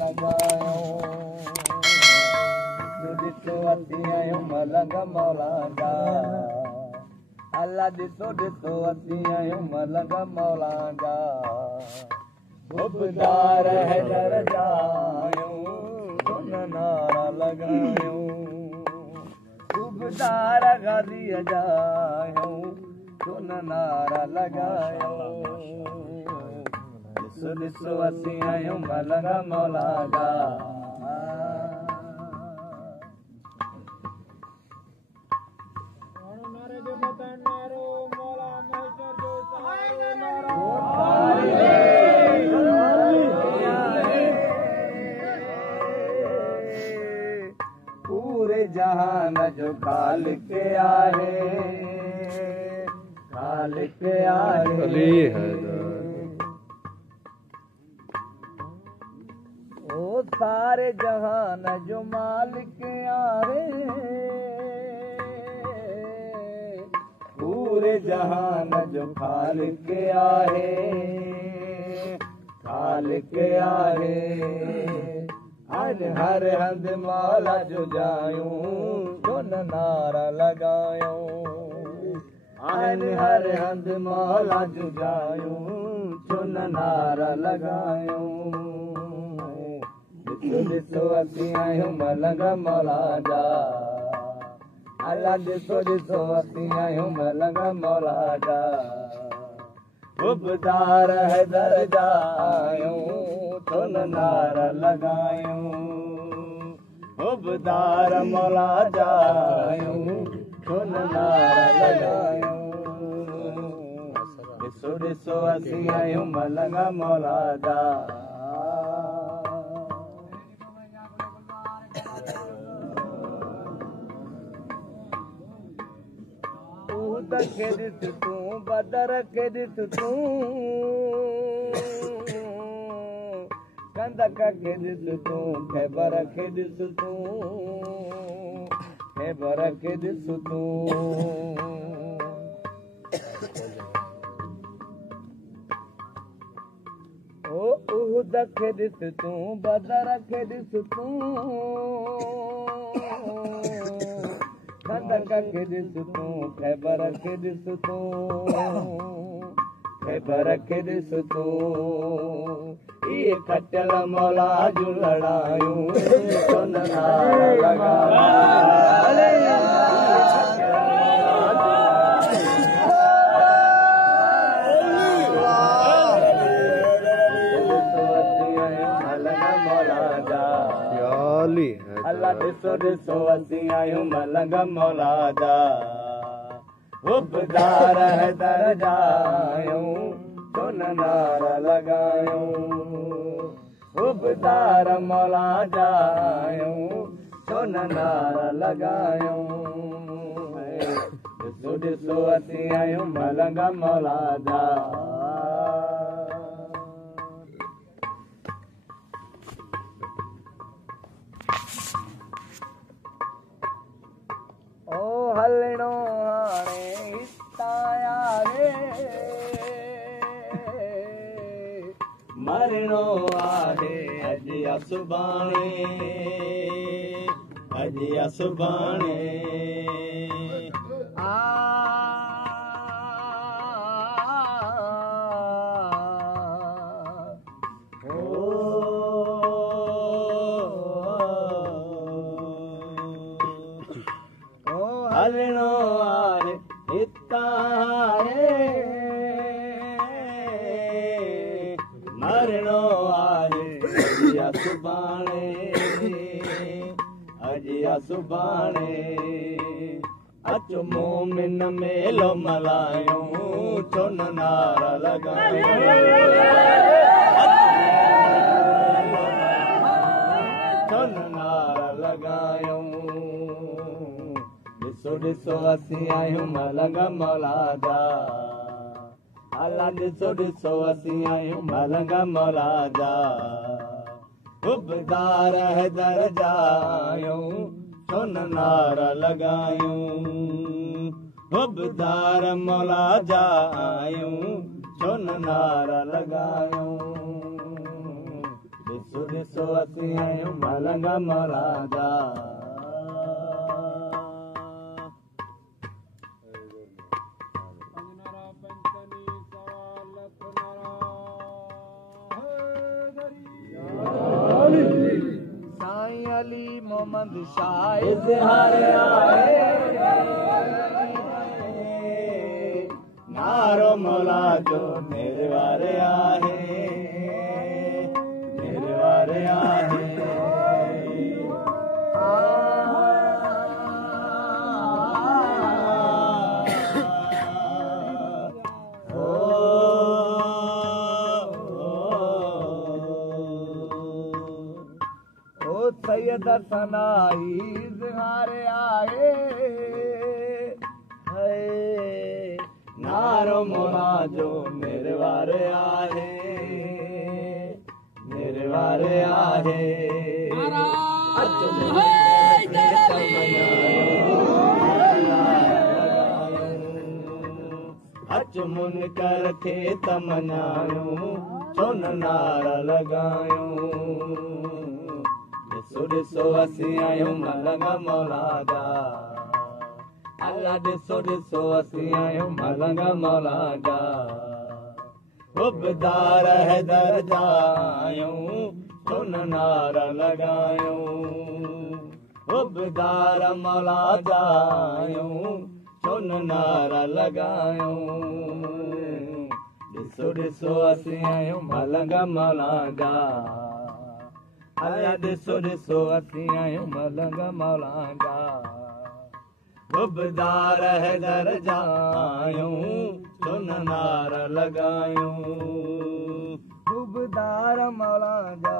लगायूं ॾिसो असीं आहियूं मलंग मौला जा अल्लाह ॾिसो ॾिसो असीं आहियूं मलंग मौला जा उबदार हैदर जा आहियूं सुन नारा लगायूं उबदार गाज़ीअ जा आहियूं सुन नारा लगायूं ॾिसो ॾिसो असीं आहियूं मलंग मौला जा पूरे जहान जो खालिक आहे खालिक आहे ओ सारे जहान जो मालिक आहे पूरे जहान जो खालिक आहे खालिक आहे हर हंध मौला जो जायूं सुन नारा लगायूं हर हंध मौला जो जायूं सुन नारा लगायूं ॾिसो ॾिसो असीं आहियूं मलंग मौला जा अल्लाह ॾिसो ॾिसो असीं आहियूं मलंग मौला जा उबदार हैदर जा आहियूं सुन नारा लगायूं उबदार मौला जा आहियूं सुन नारा लगायूं ॾिसो ॾिसो असीं आहियूं मलंग मौला जा खे ॾिस तूं बदर खे ॾिस तूं कंदक खे ॾिस तूं ख़ैबर खे ॾिस तूं ख़ैबर खे ॾिस तूं ओ उहद खे ॾिस तूं बदर खे ॾिस तूं कंदक खे ॾिस तूं ख़ैबर खे ॾिस तूं ख़ैबर खे ॾिस तूं इहे कटियल मौला जूं लड़ायूं सुन नारा लगायूं अल्लाह ॾिसो ॾिसो असीं आहियूं मलंग मौला जा उबदार हैदर जा आहियूं सुन नारा लगायूं उबदार मौला जा आहियूं सुन नारा लगायूं ॾिसो ॾिसो असीं आहियूं मलंग मौला जा हलणो हाणे हिताया रे मरणो आहे अॼु या सुभाणे अॼु या सुभाणे हलणो आहे हितारे मरणो आहे अॼु या सुभाणे अॼु या सुभाणे अचो मोमिन मेलो मल्हायूं छो न नारा लगायूं छो न नारा लगायूं ॾिसो ॾिसो असीं आहियूं मलंग मौला जा अल्लाह ॾिसो ॾिसो असीं आहियूं मलंग मौला जा उबदार हैदर जा आहियूं छो न नारा लगायूं उबदार मौला जा आहियूं छो न नारा लगायूं ॾिसो ॾिसो असीं आहियूं मलंग मौला जा साईं अली मोहम्मद शाह इज़हार आहे नारो मौला जो निर्वार आहे निर्वार आहे सैयद सनाई इज़हार आहे नारो मौला जो निर्वार आहे निर्वार आहे अच मुनकर खे तमञायूं छो न नारा लॻायूं ॾिसो ॾिसो असीं आहियूं मलंग मौला जा अल्लाह ॾिसो ॾिसो असीं आहियूं मलंग मौला जा उबदार हैदर जा आहियूं छो न नारा लॻायूं उबदार मौला जा आहियूं छो न नारा लॻायूं ॾिसो ॾिसो असीं आहियूं मलंग मौला जा अल्लाह ॾिसो ॾिसो असीं आहियूं मलंग मौला जा उबदार हैदर जा आहियूं छो न नारा लॻायूं उबदार मौला जा